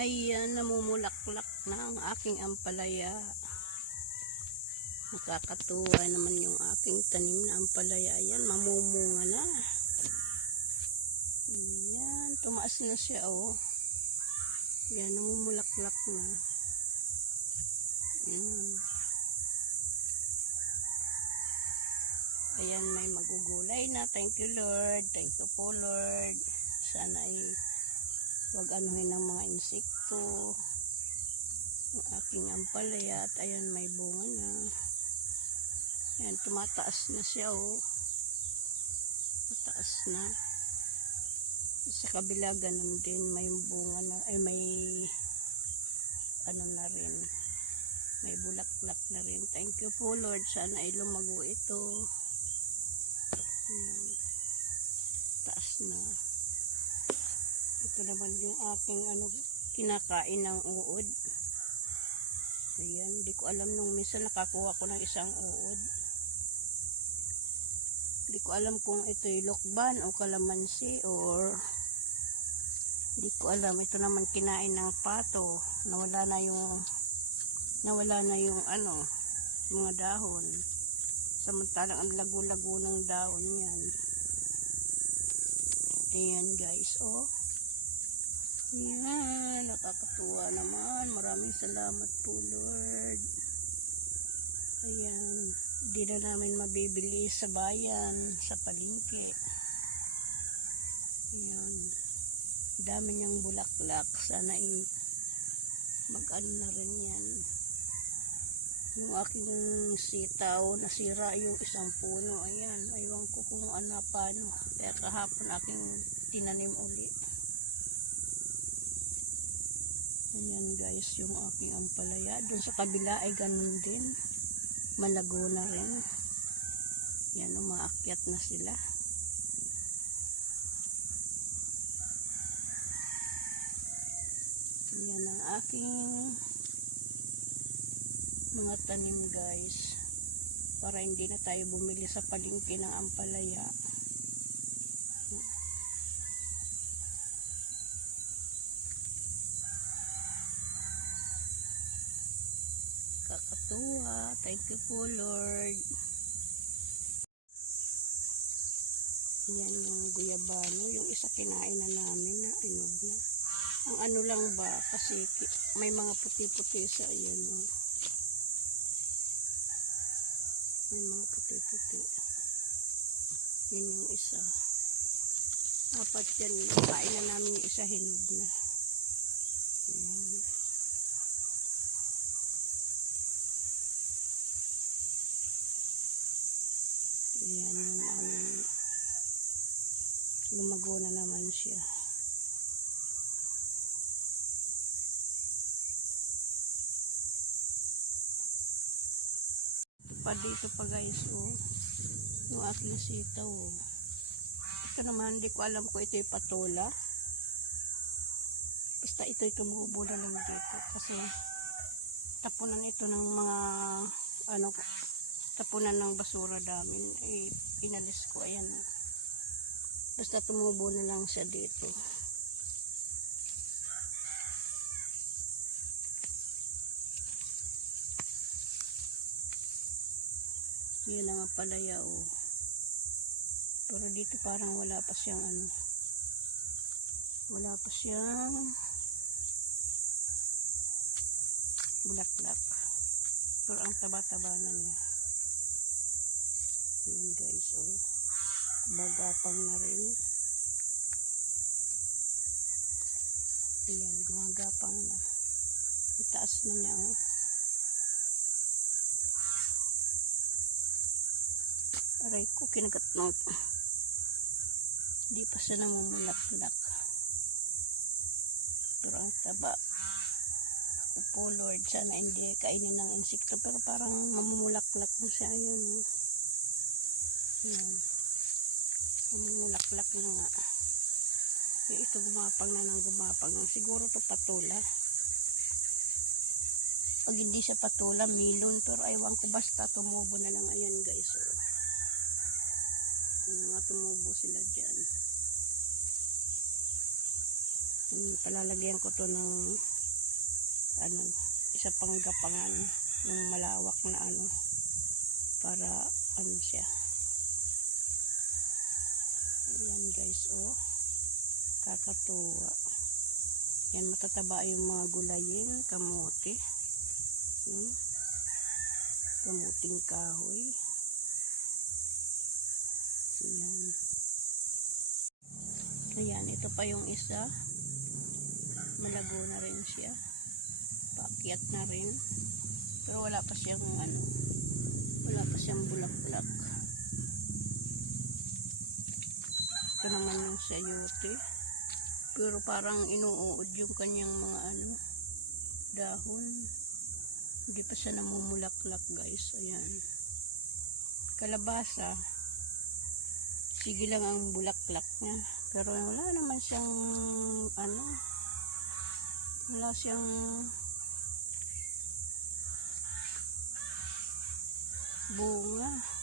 Ayan, namumulaklak na ang aking ampalaya. Nakakatuwa naman yung aking tanim na ampalaya. Ayan, mamumunga na. Ayan, tumaas na siya, oh. Ayan, namumulaklak na. Ayan. Ayan, may magugulay na. Thank you, Lord. Thank you po, Lord. Sana ay wag anuhin ng mga insekto ang aking ampalaya. At ayan, may bunga na. Ayan, tumataas na siya, oh. Mataas na. Sa kabila, ganun din. May bunga na. Ay, may ano na rin. May bulaklak na rin. Thank you po, Lord. Sana ay lumago ito. Ayan. Taas na. Ito naman yung aking kinakain ng uod. Ayan, di ko alam nung minsan nakakuha ko ng isang uod. Di ko alam kung ito'y lokban o kalamansi or di ko alam. Ito naman kinain ng pato. Nawala na yung mga dahon. Samantalang ang lago-lago ng dahon yan. Ayan guys, oh. Ayan, nakakatuwa naman. Maraming salamat po, Lord. Ayan, di na namin mabibili sa bayan, sa palengke. Ayan, dami niyang bulaklak. Sana mag-ano na rin yan. Yung aking sitaw, nasira yung isang puno. Ayan, aywan ko kung paano. Kaya kahapon aking tinanim uli. Ayan guys, yung aking ampalaya. Doon sa kabila ay ganun din. Malago na rin. Yan, umaakyat na sila. Yan ang aking mga tanim guys. Para hindi na tayo bumili sa palengke ng ampalaya. Kakatuwa. Thank you po, Lord. Yan yung guyabano. Yung isa kinain na namin na inog na. Ang ano lang ba, kasi may mga puti-puti sa ayan. Oh. May mga puti-puti. Yan yung isa. Apat yan. Kain na namin yung isa, hinog na. Ayan. Ayan yung lumago na naman siya. Dito pa guys, oh. Yung aking sitaw, oh. Ito naman, hindi ko alam kung ito'y patola. Basta ito'y tumubo na lang dito. Kasi tapunan ito ng mga tapunan ng basura namin. Inalis ko, ayan, oh. Basta tumubo na lang siya dito. Yan ang ampalaya, oh. Pero dito parang wala pa siyang wala pa siyang bulaklak. Pero ang taba-taba na niya. Yan guys, oh. Bagapang na rin. Ayan, gumagapang na. Itaas na niya, oh. Aray ko, kinagat na. Di pa siya namumulak-lak. Pero ang taba. Ako po, Lord, sana hindi kainin ng insekto. Pero parang mamumulak-lak na siya. Ayan, oh. Ayan. Mamumulak-lak na nga. Ito gumapang na ng gumapang. Siguro ito patula. Pag hindi siya patula, milon. Pero aywan ko, basta tumubo na lang. Ayan guys, oh. Mga tumubo sila dyan. Palalagyan ko to ng ano, isa pang gapangan, yung malawak na ano, para ano siya. Ayan guys, oh, kakatuwa. Yan, matataba yung mga gulayin, kamote, kamuting kahoy. Ayan. Ayan, ito pa yung isa, malago na rin siya, paakyat na rin, pero wala pa siyang ano, wala pa siyang bulak-bulak. Ito naman yung sayote, pero parang inuud yung kanyang mga ano, dahon, hindi pa siya namumulaklak guys. Ayan, kalabasa, sige lang ang bulaklak niya, pero wala naman siyang ano, wala siyang bunga.